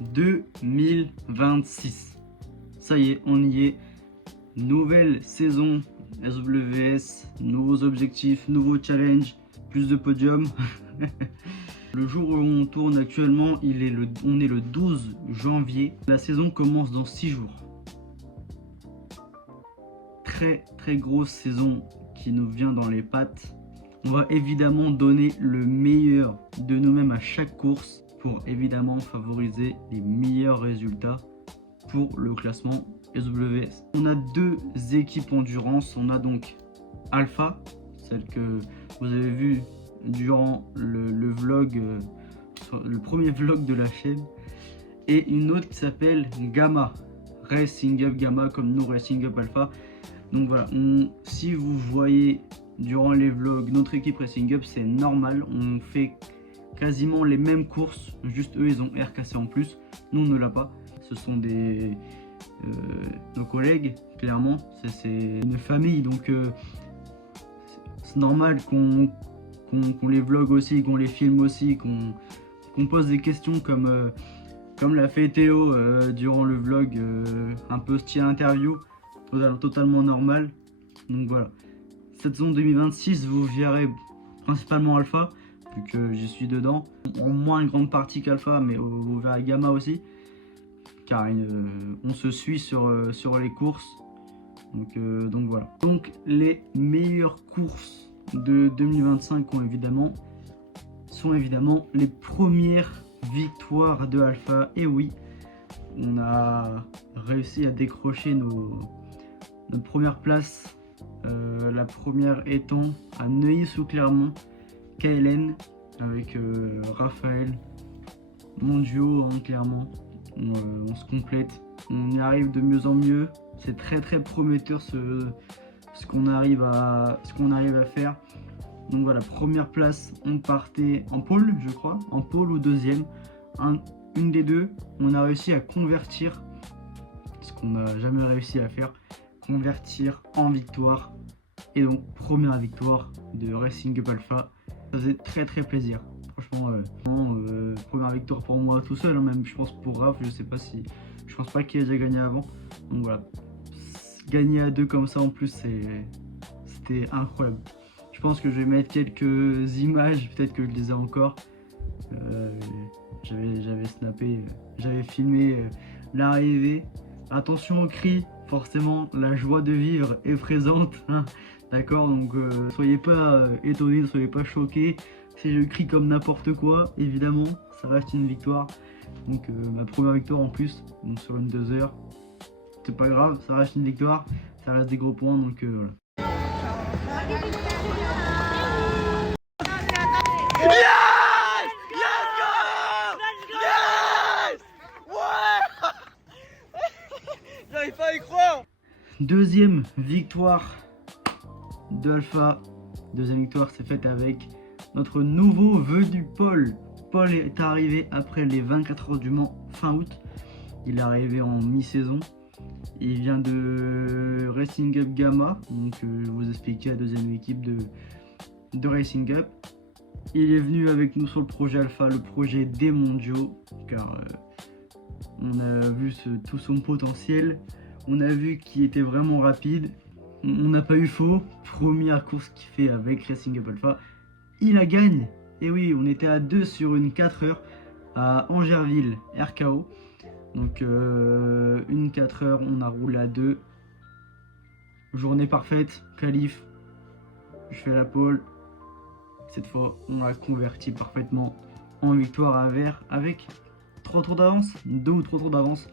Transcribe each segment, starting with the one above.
2026. Ça y est, on y est. Nouvelle saison SWS, nouveaux objectifs, nouveaux challenges, plus de podiums. Le jour où on tourne actuellement, on est le 12 janvier. La saison commence dans 6 jours. Très grosse saison qui nous vient dans les pattes. On va évidemment donner le meilleur de nous-mêmes à chaque course pour évidemment favoriser les meilleurs résultats pour le classement SWS. On a deux équipes endurance. On a donc Alpha, celle que vous avez vue durant le vlog, le premier vlog de la chaîne, et une autre qui s'appelle Gamma, Racing Up Gamma, comme nous Racing Up Alpha. Donc voilà, si vous voyez durant les vlogs notre équipe Racing Up, c'est normal, on fait quasiment les mêmes courses, juste eux ils ont RKC en plus, nous on ne l'a pas. Ce sont nos collègues, clairement, c'est une famille, donc c'est normal qu'on les vlog aussi, qu'on les filme aussi, qu'on pose des questions comme l'a fait Théo durant le vlog, un peu style interview, totalement normal. Donc voilà, cette saison 2026 vous verrez principalement Alpha, vu que j'y suis dedans, en moins grande partie qu'Alpha, mais vous verrez Gamma aussi, car on se suit sur les courses. Donc voilà. Donc les meilleures courses de 2025 sont évidemment les premières victoires de Alpha. Et oui, on a réussi à décrocher notre première place, la première étant à Neuilly-sous-Clermont, KLN, avec Raphaël, mon duo en Clermont. On se complète, on y arrive de mieux en mieux. C'est très prometteur ce qu'on arrive à faire. Donc voilà, première place, on partait en pôle, je crois, en pôle ou deuxième, une des deux. On a réussi à convertir, ce qu'on n'a jamais réussi à faire, convertir en victoire. Et donc première victoire de Racing Up Alpha, ça faisait très plaisir. Franchement, première victoire pour moi tout seul, hein, même je pense pour Raph, je pense pas qu'il ait déjà gagné avant. Donc voilà, gagner à deux comme ça en plus, c'était incroyable. Je pense que je vais mettre quelques images, peut-être que je les ai encore. J'avais snappé, j'avais filmé l'arrivée. Attention aux cris, forcément la joie de vivre est présente, hein, d'accord, donc soyez pas étonnés, ne soyez pas choqués si je crie comme n'importe quoi. Évidemment ça reste une victoire, donc ma première victoire en plus, donc sur une 2 heures, c'est pas grave, ça reste une victoire, ça reste des gros points, donc voilà. J'arrive pas à y croire. Deuxième victoire de Alpha. Deuxième victoire s'est faite avec notre nouveau venu Paul. Paul est arrivé après les 24 heures du Mans fin août. Il est arrivé en mi-saison. Il vient de Racing Up Gamma. Donc je vous expliquer la deuxième équipe de Racing Up. Il est venu avec nous sur le projet Alpha, le projet des mondiaux, car on a vu tout son potentiel, on a vu qu'il était vraiment rapide, on n'a pas eu faux. Première course qu'il fait avec Racing Up Alpha, il la gagne. Et oui, on était à 2 sur une 4 heures à Angerville, RKO. Donc une 4 heures, on a roulé à 2. Journée parfaite, qualif, je fais la pole. Cette fois, on a converti parfaitement en victoire à vert avec 3 tours d'avance, 2 ou 3 tours d'avance,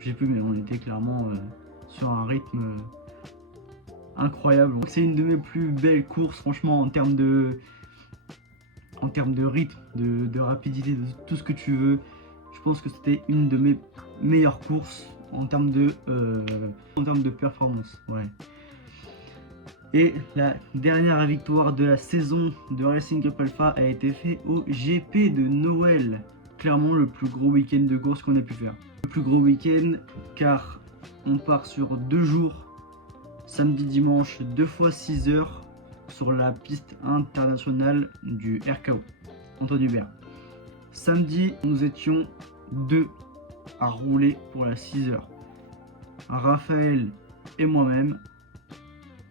j'ai plus, mais on était clairement sur un rythme incroyable. C'est une de mes plus belles courses, franchement, en termes de rythme, de rapidité, de tout ce que tu veux. Je pense que c'était une de mes meilleures courses en termes de performance. Ouais. Et la dernière victoire de la saison de Racing Up Alpha a été faite au GP de Noël. Clairement le plus gros week-end de course qu'on ait pu faire. Le plus gros week-end car on part sur 2 jours, samedi dimanche, 2 fois 6 heures sur la piste internationale du RKO, Antoine Hubert. Samedi, nous étions 2 à rouler pour la 6 heures. Raphaël et moi-même,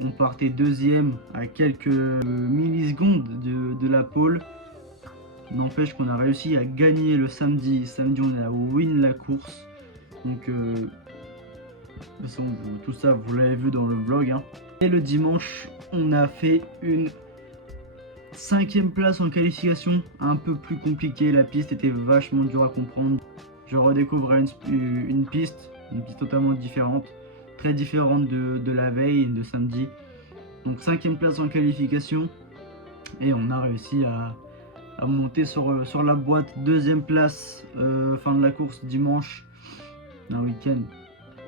on partait deuxième à quelques millisecondes de la pole. N'empêche qu'on a réussi à gagner le samedi. Samedi, on a win la course. Donc, de toute façon, tout ça, vous l'avez vu dans le vlog. Hein. Et le dimanche, on a fait une 5e place en qualification. Un peu plus compliqué. La piste était vachement dure à comprendre. Je redécouvrais une piste totalement différente. Très différente de la veille, de samedi. Donc 5e place en qualification. Et on a réussi à monter sur la boîte. 2e place, fin de la course dimanche. Un week-end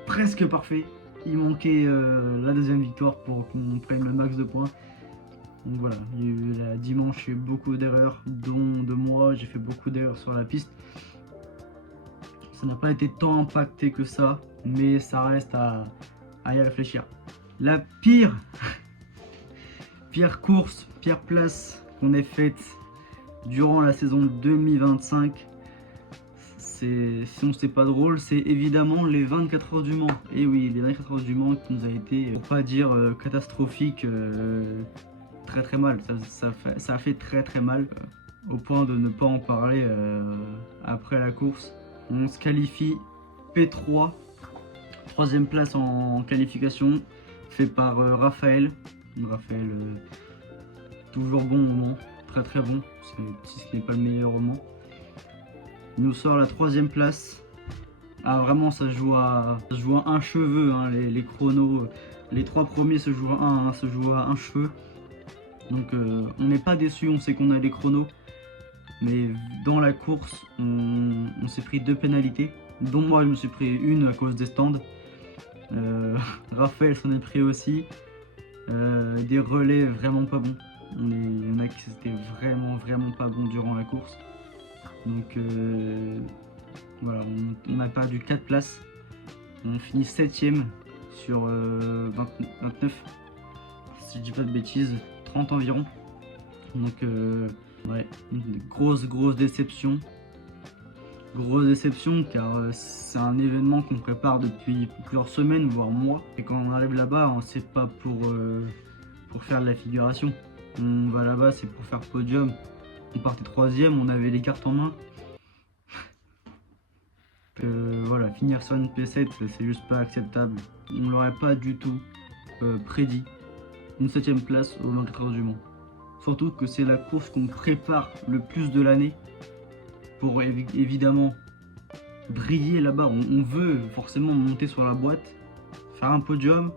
presque parfait. Il manquait la 2e victoire pour qu'on prenne le max de points. Donc voilà, il y a eu la dimanche, il y a eu beaucoup d'erreurs, dont de moi, j'ai fait beaucoup d'erreurs sur la piste. Ça n'a pas été tant impacté que ça, mais ça reste à y réfléchir. La pire course, pire place qu'on ait faite durant la saison 2025, sinon c'est pas drôle, c'est évidemment les 24 heures du Mans. Et oui, les 24 heures du Mans qui nous a été, pour pas dire catastrophique, très mal. Ça a fait très mal, au point de ne pas en parler après la course. On se qualifie P3, 3e place en qualification, fait par Raphaël. Raphaël, toujours bon au Mans, très bon, si ce n'est pas le meilleur au Mans. Il nous sort la 3e place. Ah vraiment, ça se joue à un cheveu, hein, les chronos. Les 3 premiers se jouent à un cheveu. Donc on n'est pas déçu, on sait qu'on a les chronos. Mais dans la course, on s'est pris 2 pénalités, dont moi je me suis pris une à cause des stands. Raphaël s'en est pris aussi. Des relais vraiment pas bons. Il y en a qui étaient vraiment pas bons durant la course. Donc voilà, on a perdu 4 places. On finit 7ème sur 29, si je dis pas de bêtises, 30 environ. Donc ouais, une grosse déception. Grosse déception car c'est un événement qu'on prépare depuis plusieurs semaines, voire mois. Et quand on arrive là-bas, on sait pas pour faire de la figuration. On va là-bas, c'est pour faire podium. On partait 3ème, on avait les cartes en main. Voilà, finir sur une P7, c'est juste pas acceptable. On l'aurait pas du tout prédit. Une 7ème place au 24 heures du Mans. Surtout que c'est la course qu'on prépare le plus de l'année. Pour évidemment briller là-bas. On veut forcément monter sur la boîte, faire un podium.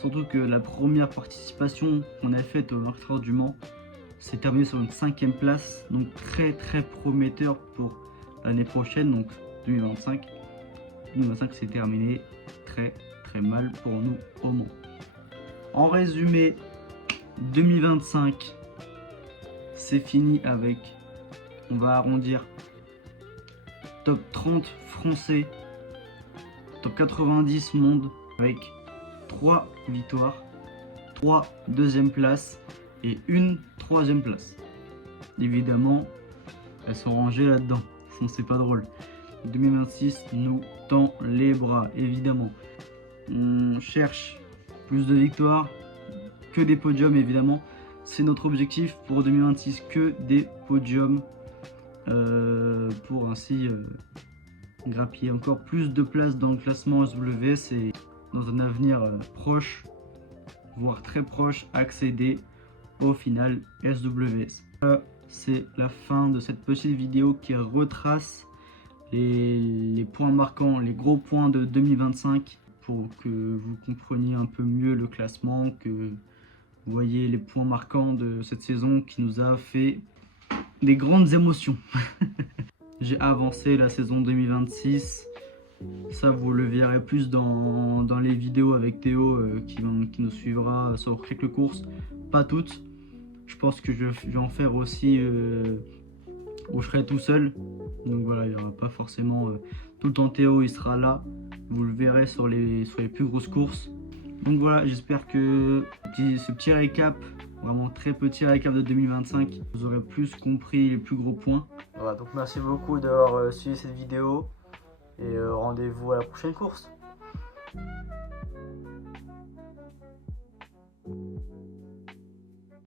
Surtout que la première participation qu'on a faite au 24 heures du Mans s'est terminée sur une 5ème place. Donc très prometteur pour l'année prochaine, donc 2025. 2025 s'est terminé très mal pour nous au Mans. En résumé, 2025 c'est fini avec, on va arrondir, top 30 français, top 90 monde, avec 3 victoires, 3 2e places et une 3e place. Évidemment, elles sont rangées là-dedans, sinon c'est pas drôle. 2026 nous tend les bras, évidemment. On cherche plus de victoires, que des podiums évidemment. C'est notre objectif pour 2026, que des podiums. Pour ainsi grappiller encore plus de places dans le classement SWS et dans un avenir proche, voire très proche, accéder au final SWS. Voilà, c'est la fin de cette petite vidéo qui retrace les points marquants, les gros points de 2025 pour que vous compreniez un peu mieux le classement, que vous voyez les points marquants de cette saison qui nous a fait des grandes émotions. J'ai avancé la saison 2026. Ça, vous le verrez plus dans les vidéos avec Théo qui nous suivra sur quelques courses. Pas toutes. Je pense que je vais en faire aussi où je serai tout seul. Donc voilà, il n'y aura pas forcément tout le temps Théo, il sera là. Vous le verrez sur les plus grosses courses. Donc voilà, j'espère que ce petit récap, vraiment très petit récap de 2025, vous aurez plus compris les plus gros points. Voilà, donc merci beaucoup d'avoir suivi cette vidéo et rendez-vous à la prochaine course.